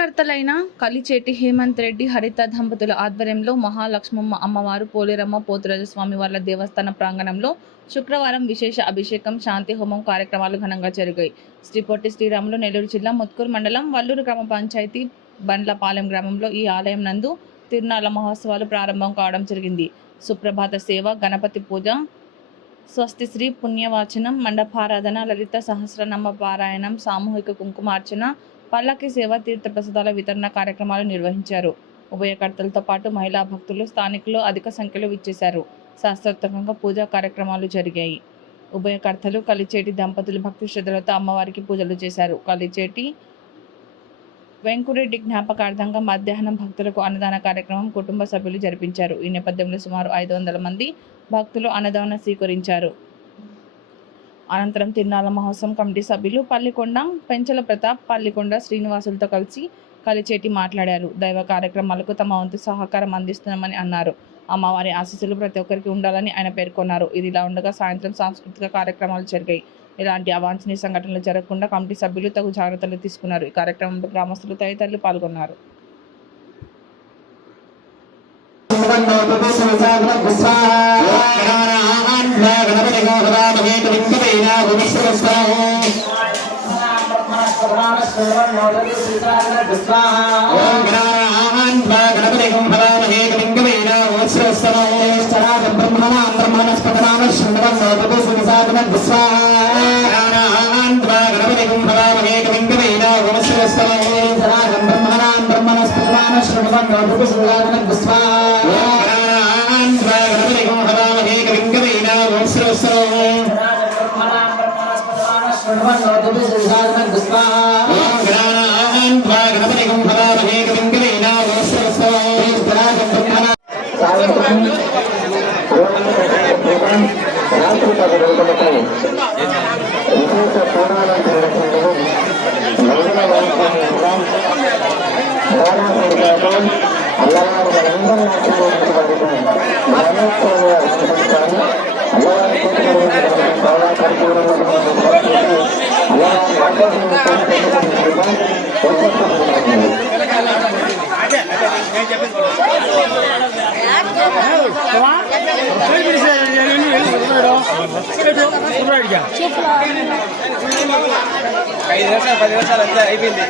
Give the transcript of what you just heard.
ఉభయకర్తలైన కలిచేటి హేమంత్ రెడ్డి హరిత దంపతుల ఆధ్వర్యంలో మహాలక్ష్మమ్మ అమ్మవారు పోలేరమ్మ పోతురాజు స్వామి వార్ల దేవస్థాన ప్రాంగణంలో శుక్రవారం విశేష అభిషేకం శాంతి హోమం కార్యక్రమాలు ఘనంగా జరిగాయి. శ్రీ పొట్టి శ్రీరాములు నెల్లూరు జిల్లా ముత్కూరు మండలం వల్లూరు గ్రామ పంచాయతీ బండ్లపాలెం గ్రామంలో ఈ ఆలయం నందు తిరునాళ్ల మహోత్సవాలు ప్రారంభం కావడం జరిగింది. సుప్రభాత సేవ, గణపతి పూజ, స్వస్తి శ్రీ పుణ్యవాచనం, మండపారాధన, లలిత సహస్రనామ పారాయణం, సామూహిక కుంకుమార్చన, పల్లకి సేవ, తీర్థ ప్రసాదాల వితరణ కార్యక్రమాలు నిర్వహించారు. ఉభయకర్తలతో పాటు మహిళా భక్తులు, స్థానికులు అధిక సంఖ్యలో విచ్చేశారు. శాస్త్రోక్తంగా పూజా కార్యక్రమాలు జరిగాయి. ఉభయకర్తలు కలిచేటి దంపతులు భక్తి శ్రద్ధలతో అమ్మవారికి పూజలు చేశారు. కలిచేటి వెంకురెడ్డి జ్ఞాపకార్థంగా మధ్యాహ్నం భక్తులకు అన్నదాన కార్యక్రమం కుటుంబ సభ్యులు జరిపించారు. ఈ నేపథ్యంలో సుమారు 500 మంది భక్తులు అన్నదానం స్వీకరించారు. అనంతరం తిరునాళ్ల మహోత్సవం కమిటీ సభ్యులు పల్లికొండ పెంచల ప్రతాప్, పల్లికొండ శ్రీనివాసులతో కలిసి కలిచేటి మాట్లాడారు. దైవ కార్యక్రమాలకు తమ వంతు సహకారం అందిస్తున్నామని అన్నారు. అమ్మవారి ఆశీస్సులు ప్రతి ఒక్కరికి ఉండాలని ఆయన పేర్కొన్నారు. ఇదిలా ఉండగా సాయంత్రం సాంస్కృతిక కార్యక్రమాలు జరిగాయి. ఎలాంటి అవాంఛనీయ సంఘటనలు జరగకుండా కమిటీ సభ్యులు తగు జాగ్రత్తలు తీసుకున్నారు. ఈ కార్యక్రమంలో గ్రామస్తులు తదితరులు పాల్గొన్నారు. ఐదు నిమిషాలు అంతే అయిపోయింది.